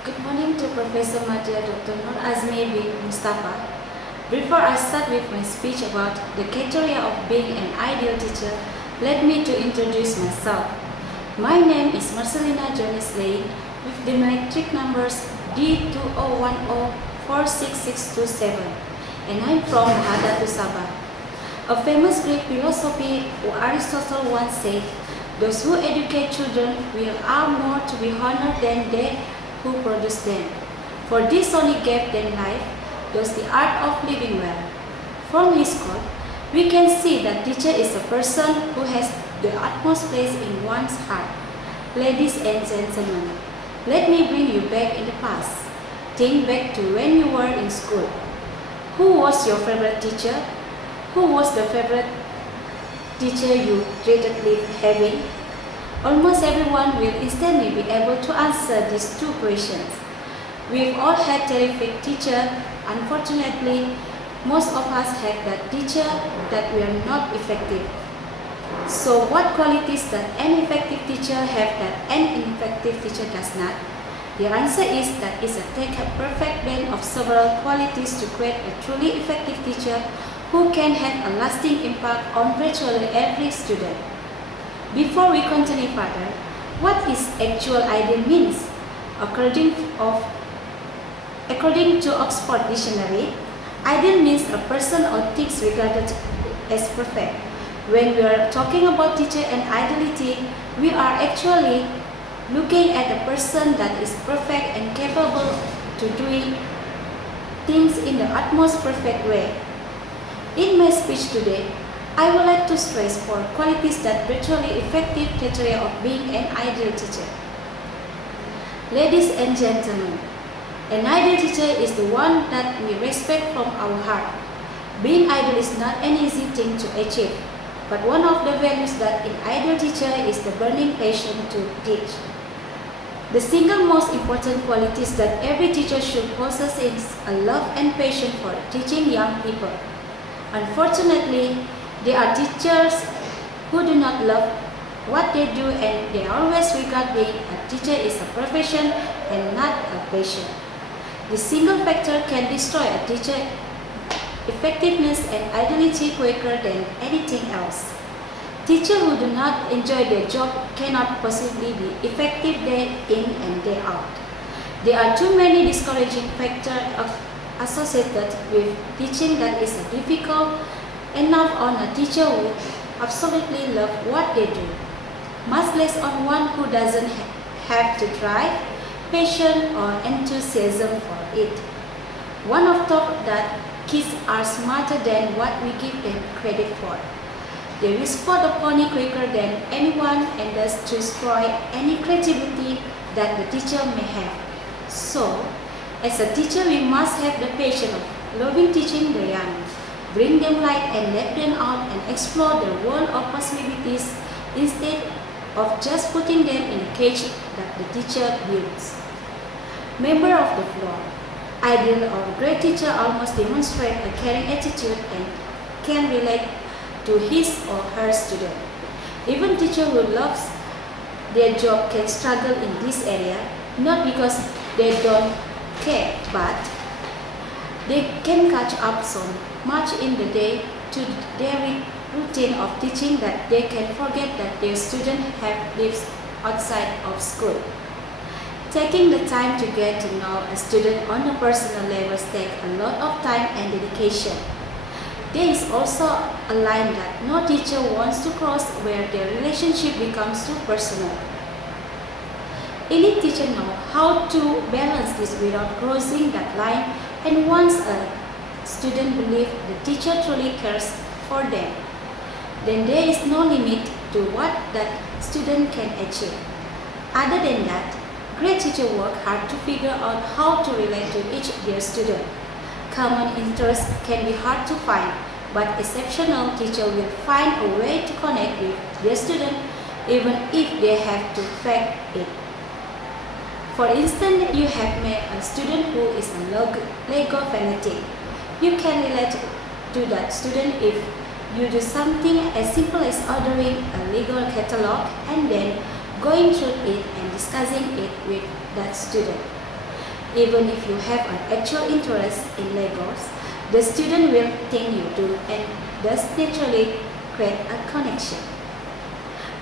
Good morning to Professor Madya Dr. Nur Azmi bin Mustafa. Before I start with my speech about the criteria of being an ideal teacher, let me to introduce myself. My name is Marcelina Jones Lane with the matric numbers D20104667 and I'm from Nahdlatul Sabah. A famous Greek philosophy Aristotle once said, "Those who educate children are more to be honored than they who produced them. For this only gave them life, thus the art of living well." From his quote, we can see that teacher is a person who has the utmost place in one's heart. Ladies and gentlemen, let me bring you back in the past. Think back to when you were in school. Who was your favorite teacher? Who was the favorite teacher you dreaded having? Almost everyone will instantly be able to answer these two questions. We've all had terrific teachers. Unfortunately, most of us have that teacher that were not effective. So what qualities does an effective teacher have that an ineffective teacher does not? The answer is that it's a perfect blend of several qualities to create a truly effective teacher who can have a lasting impact on virtually every student. Before we continue further, what is actual ideal means? According to Oxford Dictionary, ideal means a person or things regarded as perfect. When we are talking about teacher and ideality, we are actually looking at a person that is perfect and capable to doing things in the utmost perfect way. In my speech today, I would like to stress 4 qualities that virtually effective criteria of being an ideal teacher. Ladies and gentlemen, an ideal teacher is the one that we respect from our heart. Being ideal is not an easy thing to achieve, but one of the values that an ideal teacher is the burning passion to teach. The single most important qualities that every teacher should possess is a love and passion for teaching young people. Unfortunately, there are teachers who do not love what they do and they always regard being a teacher is a profession and not a passion. This single factor can destroy a teacher's effectiveness and ideality quicker than anything else. Teachers who do not enjoy their job cannot possibly be effective day in and day out. There are too many discouraging factors associated with teaching that is difficult enough on a teacher who absolutely love what they do, much less on one who doesn't have to drive, passion or enthusiasm for it. One of thought that kids are smarter than what we give them credit for. They will spot a pony quicker than anyone and thus destroy any creativity that the teacher may have. So, as a teacher, we must have the passion of loving teaching the young. Bring them light and let them out and explore the world of possibilities instead of just putting them in a cage that the teacher builds. Member of the floor, ideal or great teacher almost demonstrate a caring attitude and can relate to his or her student. Even teacher who loves their job can struggle in this area, not because they don't care, but they can catch up so much in the day to their routine of teaching that they can forget that their students have lives outside of school. Taking the time to get to know a student on a personal level takes a lot of time and dedication. There is also a line that no teacher wants to cross where their relationship becomes too personal. Elite teachers know how to balance this without crossing that line, and once a student believes the teacher truly cares for them, then there is no limit to what that student can achieve. Other than that, great teachers work hard to figure out how to relate to each their student. Common interests can be hard to find, but exceptional teachers will find a way to connect with their student even if they have to fake it. For instance, you have met a student who is a Lego fanatic. You can relate to that student if you do something as simple as ordering a Lego catalog and then going through it and discussing it with that student. Even if you have an actual interest in Legos, the student will think you do and thus naturally create a connection.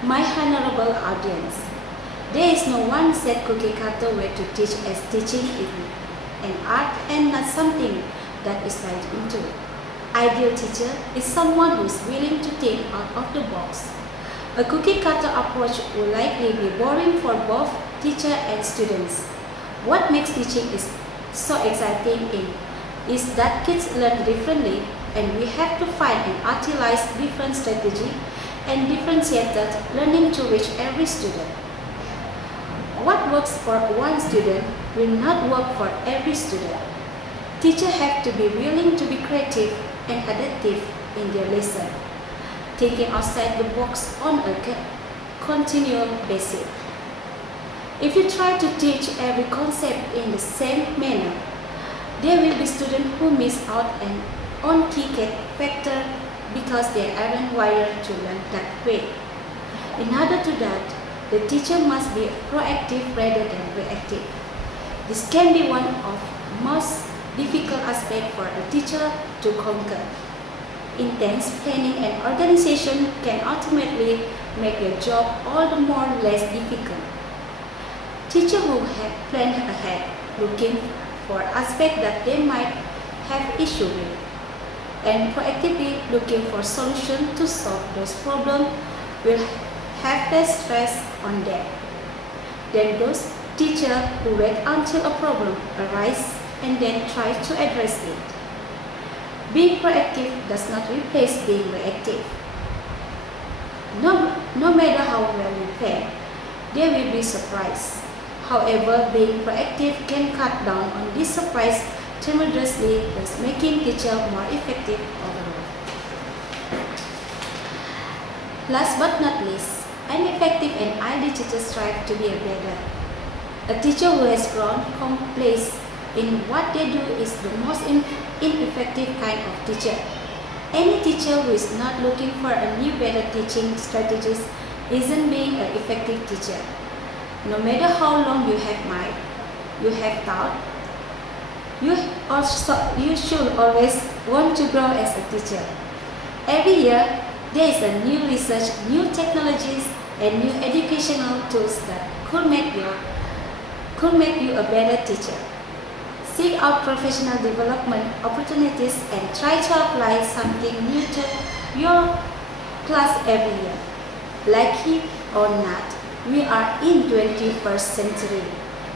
My honorable audience, there is no one set cookie cutter way to teach, as teaching is an art and not something that is dive into. Ideal teacher is someone who is willing to think out of the box. A cookie cutter approach will likely be boring for both teacher and students. What makes teaching is so exciting is that kids learn differently, and we have to find and utilize different strategy and differentiated learning to reach every student. What works for one student will not work for every student. Teachers have to be willing to be creative and adaptive in their lesson, thinking outside the box on a continual basis. If you try to teach every concept in the same manner, there will be students who miss out on key factor because they aren't wired to learn that way. In order to that, the teacher must be proactive rather than reactive. This can be one of the most difficult aspects for a teacher to conquer. Intense planning and organization can ultimately make your job all the more less difficult. Teachers who have planned ahead, looking for aspects that they might have issue with, and proactively looking for solutions to solve those problems will have less stress on them than those teachers who wait until a problem arises and then try to address it. Being proactive does not replace being reactive. No matter how well you plan, there will be surprise. However, being proactive can cut down on this surprise tremendously, thus making teachers more effective overall. Last but not least, an effective and ideal teacher strives to be a better. A teacher who has grown complacent in what they do is the most ineffective kind of teacher. Any teacher who is not looking for a new better teaching strategies isn't being an effective teacher. No matter how long you have taught, you should always want to grow as a teacher. Every year, there is a new research, new technologies, and new educational tools that could make you a better teacher. Seek out professional development opportunities and try to apply something new to your class every year. Like it or not, we are in 21st century,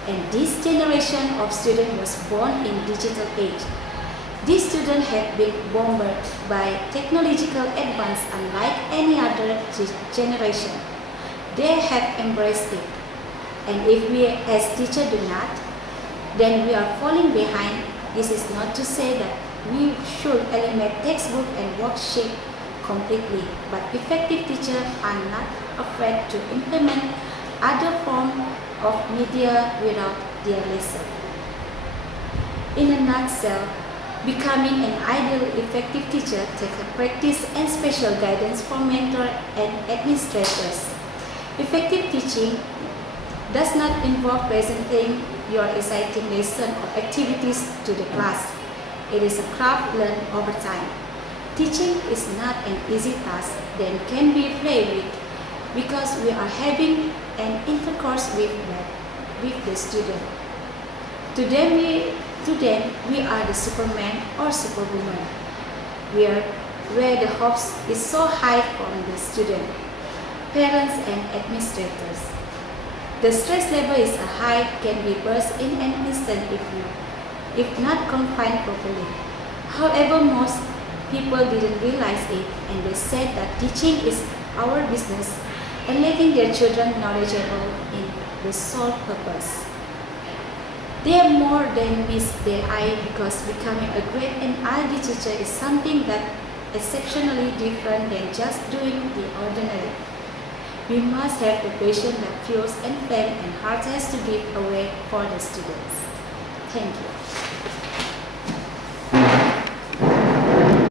and this generation of students was born in digital age. These students have been bombarded by technological advance unlike any other generation. They have embraced it, and if we as teachers do not, then we are falling behind. This is not to say that we should eliminate textbook and worksheet completely, but effective teachers are not afraid to implement other forms of media without their lesson. In a nutshell, becoming an ideal effective teacher takes a practice and special guidance from mentors and administrators. Effective teaching does not involve presenting your exciting lesson or activities to the class. It is a craft learned over time. Teaching is not an easy task that can be played with because we are having an intercourse with the student. To them, we are the Superman or Superwoman, where the hopes is so high from the student, parents and administrators. The stress level is high, can be burst in an instant if not confined properly. However, most people didn't realize it, and they said that teaching is our business and making their children knowledgeable in the sole purpose. They are more than miss their eye because becoming a great and ideal teacher is something that exceptionally different than just doing the ordinary. We must have the passion that fuels and plan and heart has to give away for the students. Thank you.